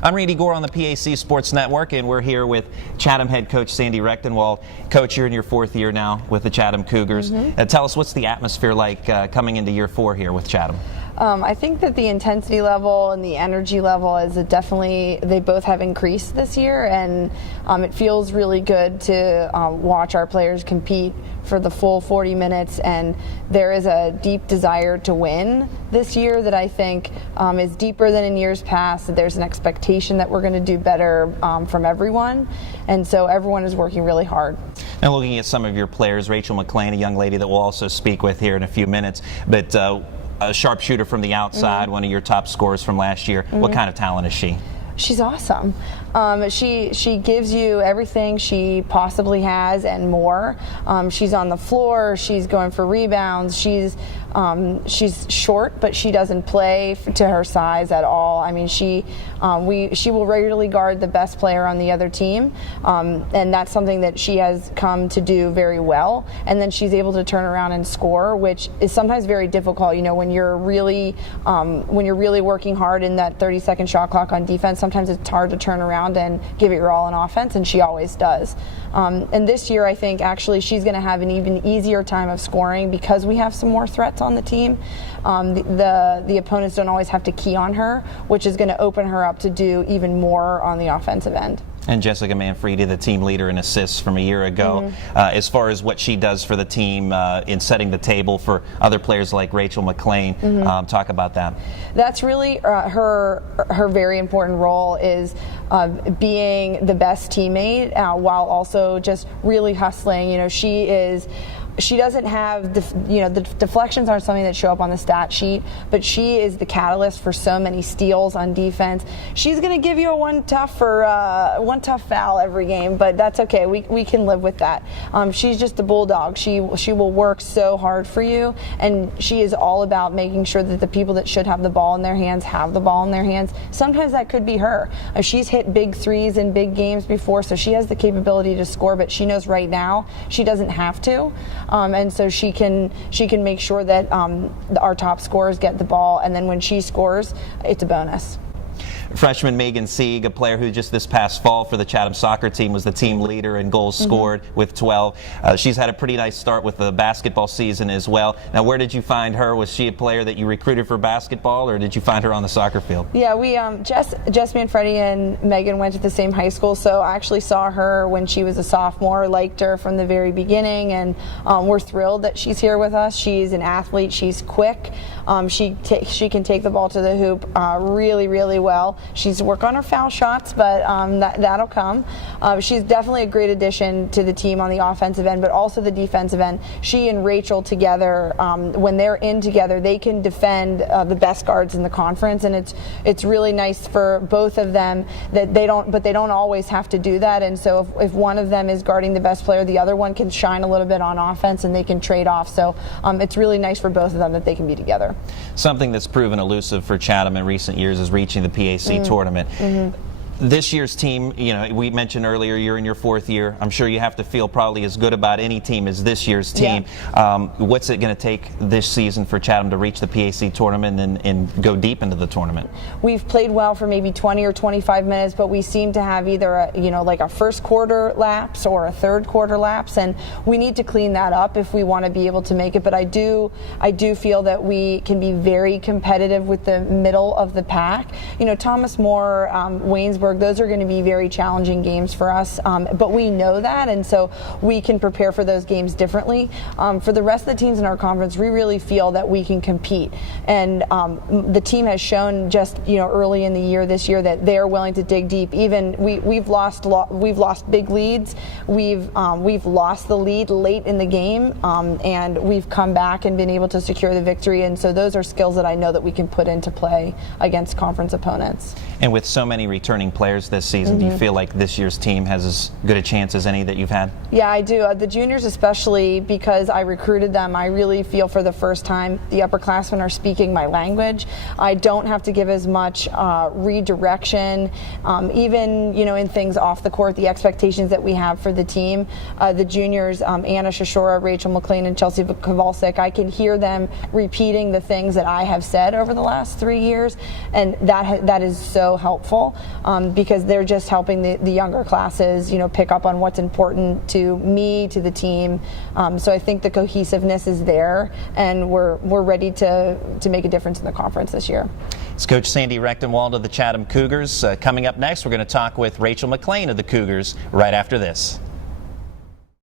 I'm Randy Gore on the PAC Sports Network, and we're here with Chatham head coach Sandy Rectenwald. Coach, you're in your 4th year now with the Chatham Cougars. Tell us, what's the atmosphere like coming into year 4 here with Chatham? I think that the intensity level and the energy level is definitely, they both have increased this year, and it feels really good to watch our players compete for the full 40 minutes, and there is a deep desire to win this year that I think is deeper than in years past. There's an expectation that we're going to do better from everyone, and so everyone is working really hard. Now, looking at some of your players, Rachel McLean, a young lady that we'll also speak with here in a few minutes, but a sharpshooter from the outside, one of your top scorers from last year. What kind of talent is she? She's awesome. She gives you everything she possibly has and more. She's on the floor. She's going for rebounds. She's short, but she doesn't play to her size at all. I mean, she will regularly guard the best player on the other team, and that's something that she has come to do very well. And then she's able to turn around and score, which is sometimes very difficult. You know, when you're really working hard in that 30-second shot clock on defense, sometimes it's hard to turn around and give it your all in offense, and she always does. And this year, I think actually she's going to have an even easier time of scoring because we have some more threats on the team. The opponents don't always have to key on her, which is going to open her up to do even more on the offensive end. And Jessica Manfredi, the team leader in assists from a year ago, as far as what she does for the team in setting the table for other players like Rachel McLean, talk about that. That's really her very important role is being the best teammate while also just really hustling. You know, she doesn't have the deflections aren't something that show up on the stat sheet, but she is the catalyst for so many steals on defense. She's going to give you a one tough foul every game, but that's okay. We can live with that. She's just a bulldog. She will work so hard for you, and she is all about making sure that the people that should have the ball in their hands have the ball in their hands. Sometimes that could be her. She's hit big threes in big games before, so she has the capability to score, but she knows right now she doesn't have to. And so she can make sure that our top scorers get the ball, and then when she scores, it's a bonus. Freshman Megan Sieg, a player who just this past fall for the Chatham soccer team was the team leader in goals scored with 12. She's had a pretty nice start with the basketball season as well. Now, where did you find her? Was she a player that you recruited for basketball, or did you find her on the soccer field? Yeah, we Jess Manfredi and Megan went to the same high school, so I actually saw her when she was a sophomore, liked her from the very beginning, and we're thrilled that she's here with us. She's an athlete. She's quick. She can take the ball to the hoop really, really well. She's work on her foul shots, but that'll come. She's definitely a great addition to the team on the offensive end, but also the defensive end. She and Rachel together, when they're in together, they can defend the best guards in the conference, and it's really nice for both of them that they don't always have to do that. And so if one of them is guarding the best player, the other one can shine a little bit on offense, and they can trade off. So it's really nice for both of them that they can be together. Something that's proven elusive for Chatham in recent years is reaching the PAC tournament. This year's team, you know, we mentioned earlier you're in your 4th year. I'm sure you have to feel probably as good about any team as this year's team. What's it going to take this season for Chatham to reach the PAC tournament and go deep into the tournament? We've played well for maybe 20 or 25 minutes, but we seem to have either like a first quarter lapse or a third quarter lapse, and we need to clean that up if we want to be able to make it. But I do feel that we can be very competitive with the middle of the pack. You know, Thomas More, Waynesburg, those are going to be very challenging games for us, but we know that, and so we can prepare for those games differently. For the rest of the teams in our conference, we really feel that we can compete, and the team has shown just early in the year this year that they are willing to dig deep. Even we've lost big leads, we've lost the lead late in the game, and we've come back and been able to secure the victory. And so those are skills that I know that we can put into play against conference opponents. And with so many returning players this season. Do you feel like this year's team has as good a chance as any that you've had? Yeah, I do. The juniors especially, because I recruited them, I really feel for the first time the upperclassmen are speaking my language. I don't have to give as much redirection, even in things off the court, the expectations that we have for the team. The juniors, Anna Shashora, Rachel McLean, and Chelsea Kowalczyk, I can hear them repeating the things that I have said over the last 3 years, and that is so helpful because they're just helping the younger classes, pick up on what's important to me, to the team. So I think the cohesiveness is there, and we're ready to make a difference in the conference this year. It's Coach Sandy Rectenwald of the Chatham Cougars. Coming up next, we're going to talk with Rachel McLean of the Cougars right after this.